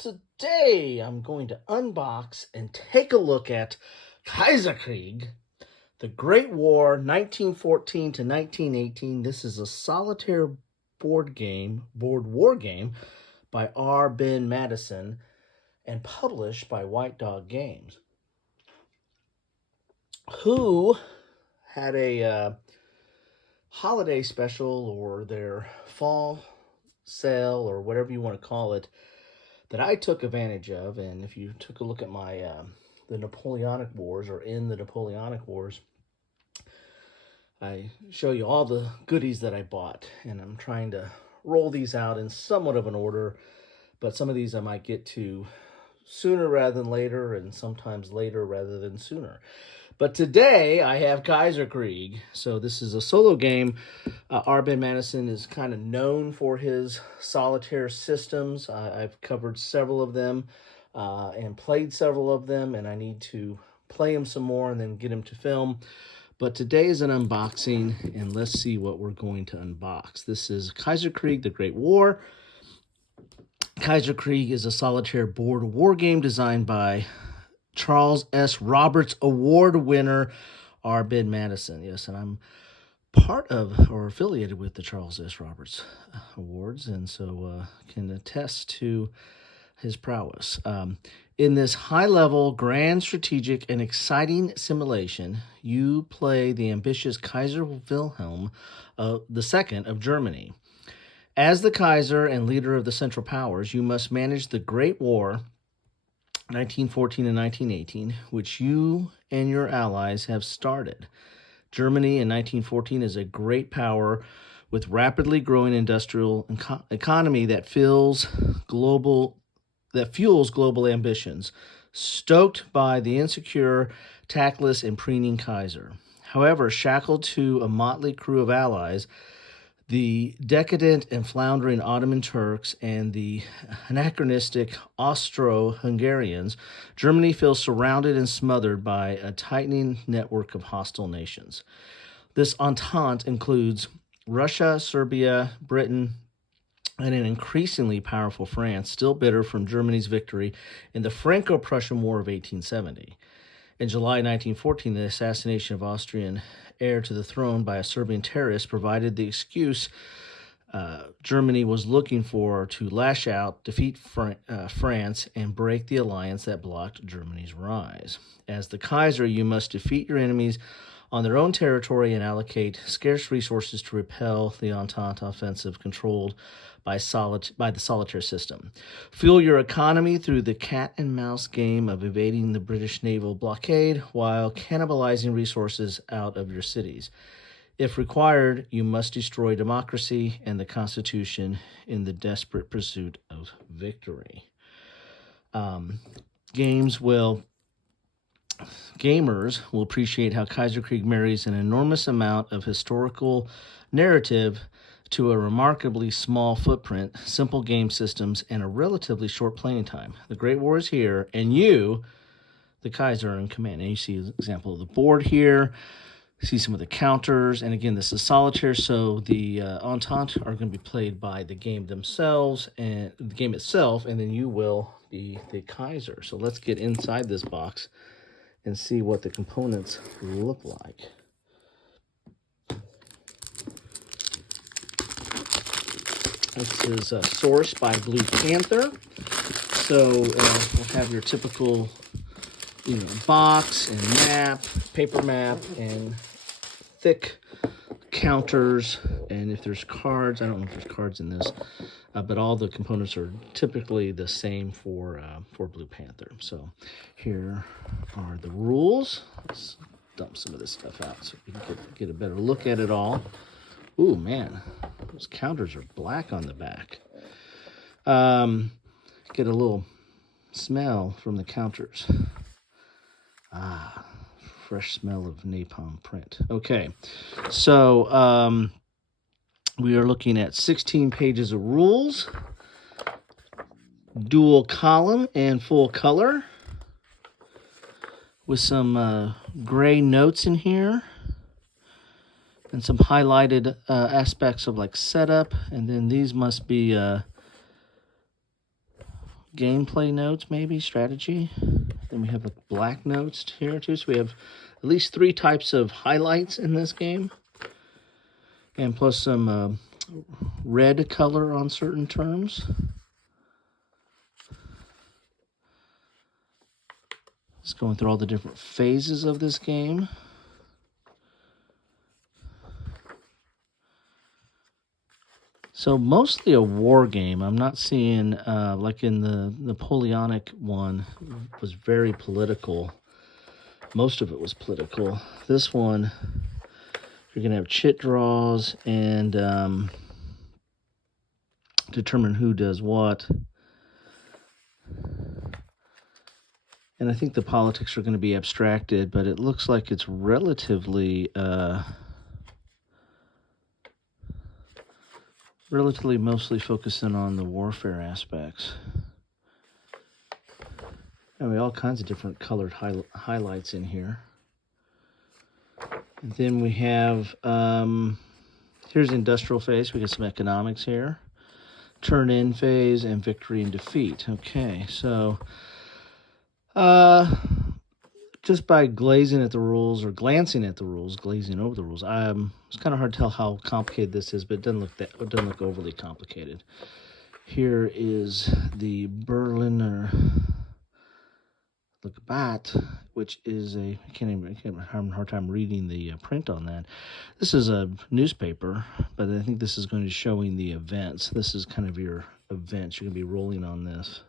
Today I'm going to unbox and take a look at Kaiserkrieg, the Great War 1914 to 1918. This is a solitaire board war game by Ben Madison and published by White Dog Games, who had a holiday special or their fall sale or whatever you want to call it that I took advantage of. And if you took a look at my the Napoleonic Wars, or in the Napoleonic Wars, I show you all the goodies that I bought, and I'm trying to roll these out in somewhat of an order, but some of these I might get to sooner rather than later, and sometimes later rather than sooner. But today I have Kaiserkrieg. So this is a solo game. Ben Madison is kind of known for his solitaire systems. I've covered several of them and played several of them, and I need to play them some more and then get them to film. But today is an unboxing, and let's see what we're going to unbox. This is Kaiserkrieg, the Great War. Kaiserkrieg is a solitaire board war game designed by Charles S. Roberts Award winner Ben Madison. Yes, and I'm part of or affiliated with the Charles S. Roberts Awards, and so can attest to his prowess. In this high-level, grand, strategic, and exciting simulation, you play the ambitious Kaiser Wilhelm II of Germany. As the Kaiser and leader of the Central Powers, you must manage the Great War 1914 and 1918, which you and your allies have started. Germany in 1914 is a great power with rapidly growing industrial economy that fuels global ambitions, stoked by the insecure, tactless, and preening Kaiser. However, shackled to a motley crew of allies, the decadent and floundering Ottoman Turks and the anachronistic Austro-Hungarians, Germany feels surrounded and smothered by a tightening network of hostile nations. This entente includes Russia, Serbia, Britain, and an increasingly powerful France, still bitter from Germany's victory in the Franco-Prussian War of 1870. In July 1914, the assassination of Austrian heir to the throne by a Serbian terrorist provided the excuse Germany was looking for to lash out, defeat France, and break the alliance that blocked Germany's rise. As the Kaiser, you must defeat your enemies on their own territory and allocate scarce resources to repel the Entente offensive controlled by the solitaire system. Fuel your economy through the cat-and-mouse game of evading the British naval blockade while cannibalizing resources out of your cities. If required, you must destroy democracy and the Constitution in the desperate pursuit of victory. Gamers will appreciate how Kaiserkrieg marries an enormous amount of historical narrative to a remarkably small footprint, simple game systems, and a relatively short playing time. The Great War is here, and you, the Kaiser, are in command. And you see an example of the board here. You see some of the counters. And again, this is solitaire, so the Entente are going to be played by the game themselves and the game itself, and then you will be the Kaiser. So let's get inside this box and see what the components look like. This is sourced by Blue Panther. So we'll have your typical, box and map, paper map, and thick counters. And if there's cards, I don't know if there's cards in this, but all the components are typically the same for Blue Panther. So here are the rules. Let's dump some of this stuff out so you can get a better look at it all. Ooh, man, those counters are black on the back. Get a little smell from the counters. Fresh smell of napalm print. Okay, so we are looking at 16 pages of rules, dual column and full color, with some gray notes in here. And some highlighted aspects of like setup, and then these must be gameplay notes, maybe strategy. Then we have black notes here too. So we have at least 3 types of highlights in this game, and plus some red color on certain terms. Just going through all the different phases of this game. So mostly a war game. I'm not seeing, like in the Napoleonic one, was very political. Most of it was political. This one, you're going to have chit draws and determine who does what. And I think the politics are going to be abstracted, but it looks like it's relatively mostly focusing on the warfare aspects. And we have all kinds of different colored highlights in here. And then we have, here's the industrial phase. We got some economics here. Turn-in phase and victory and defeat. Okay, so just by glazing at the rules or glancing at the rules, glazing over the rules, it's kind of hard to tell how complicated this is, but it doesn't look overly complicated. Here is the Berliner Bat, which is I'm having a hard time reading the print on that. This is a newspaper, but I think this is going to be showing the events. This is kind of your events. You're going to be rolling on this.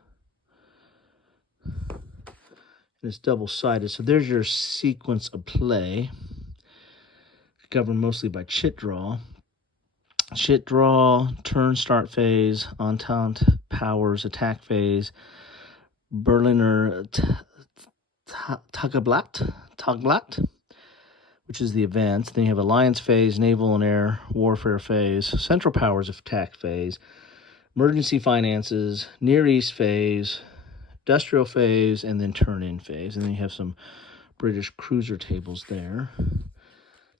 And it's double-sided, so there's your sequence of play, governed mostly by chit draw. Chit draw, turn start phase, Entente Powers attack phase, Berliner Tagblatt, which is the events. Then you have alliance phase, naval and air warfare phase, Central Powers attack phase, emergency finances, Near East phase, industrial phase, and then turn-in phase. And then you have some British cruiser tables there.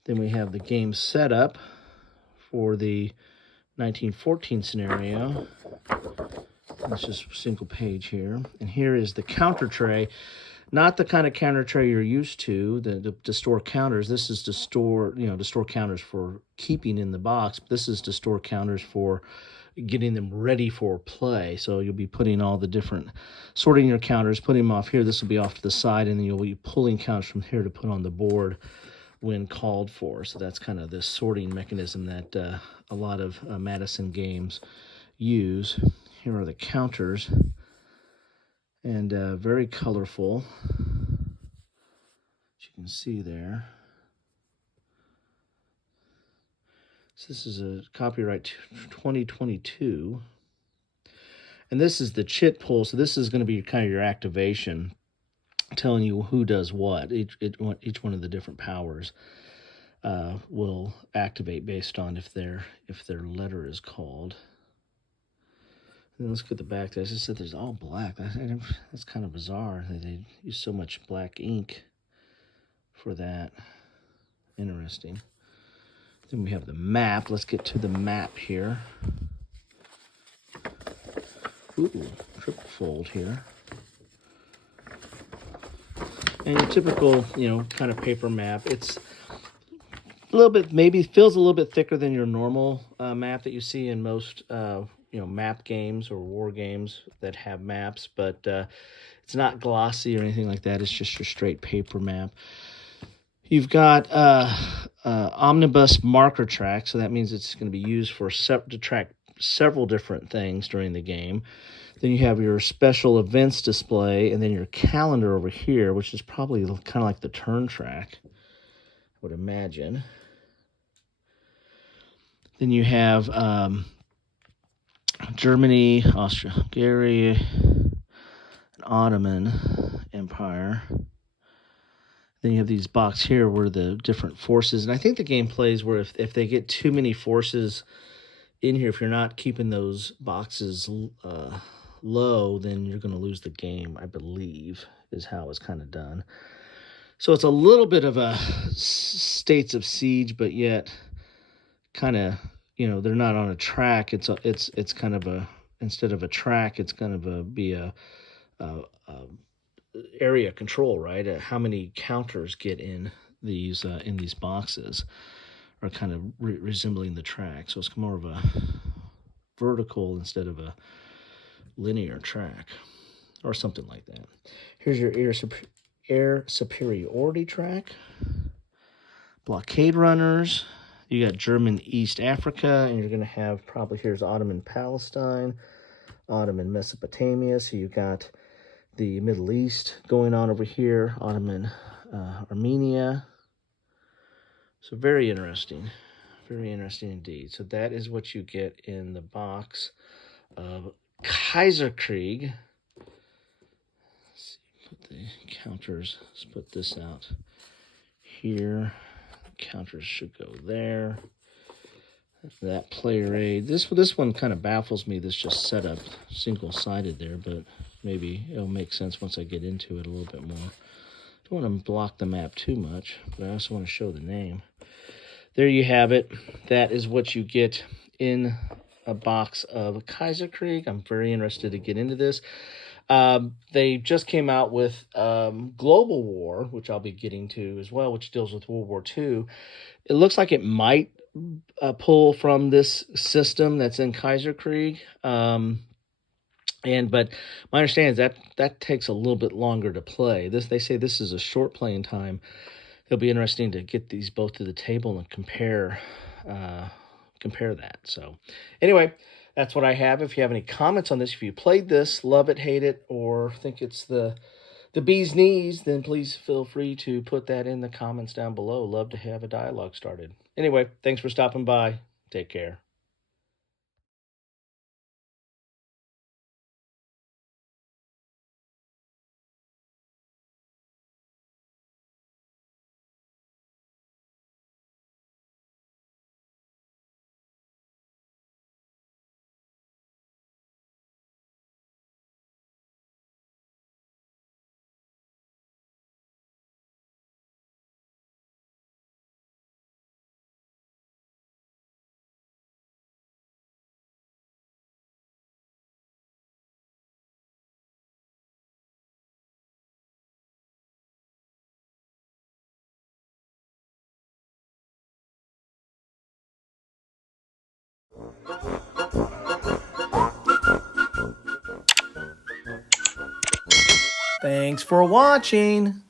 Then we have the game setup for the 1914 scenario. It's just a single page here. And here is the counter tray. Not the kind of counter tray you're used to, to store counters. This is to store, to store counters for keeping in the box. This is to store counters for getting them ready for play. So you'll be putting all the different, sorting your counters, putting them off here. This will be off to the side, and then you'll be pulling counters from here to put on the board when called for. So that's kind of this sorting mechanism that a lot of Madison games use. Here are the counters, and very colorful, as you can see there. So this is a copyright 2022. And this is the chit pull. So this is going to be kind of your activation, telling you who does what. Each one of the different powers will activate based on if their letter is called. And let's get the back there. As I said, there's all black. That's kind of bizarre that they use so much black ink for that. Interesting. Then we have the map. Let's get to the map here. Ooh, triple fold here. And your typical, kind of paper map. It's a little bit, maybe feels a little bit thicker than your normal map that you see in most, map games or war games that have maps. But it's not glossy or anything like that. It's just your straight paper map. You've got omnibus marker track, so that means it's going to be used to track several different things during the game. Then you have your special events display, and then your calendar over here, which is probably kind of like the turn track, I would imagine. Then you have Germany, AustriaHungary, and Ottoman Empire. Then you have these boxes here where the different forces, and I think the game plays where if they get too many forces in here, if you're not keeping those boxes low, then you're going to lose the game, I believe, is how it's kind of done. So it's a little bit of a states of siege, but yet kind of, they're not on a track. It's kind of instead of a track, it's going to be a area control, right? How many counters get in these boxes are kind of resembling the track. So it's more of a vertical instead of a linear track or something like that. Here's your air superiority track. Blockade runners. You got German East Africa, and you're going to have probably here's Ottoman Palestine, Ottoman Mesopotamia. So you got the Middle East going on over here, Ottoman Armenia. So very interesting indeed. So that is what you get in the box of Kaiserkrieg. Let's see, put the counters, let's put this out here. Counters should go there. That player aid. This one kind of baffles me. This just set up single-sided there, but maybe it'll make sense once I get into it a little bit more. Don't want to block the map too much, but I also want to show the name. There you have it. That is what you get in a box of Kaiserkrieg. I'm very interested to get into this. They just came out with Global War, which I'll be getting to as well, which deals with World War II. It looks like it might pull from this system that's in Kaiserkrieg. But my understanding is that takes a little bit longer to play. They say this is a short playing time. It'll be interesting to get these both to the table and compare that. So anyway, that's what I have. If you have any comments on this, if you played this, love it, hate it, or think it's the bee's knees, then please feel free to put that in the comments down below. Love to have a dialogue started. Anyway, thanks for stopping by. Take care. Thanks for watching.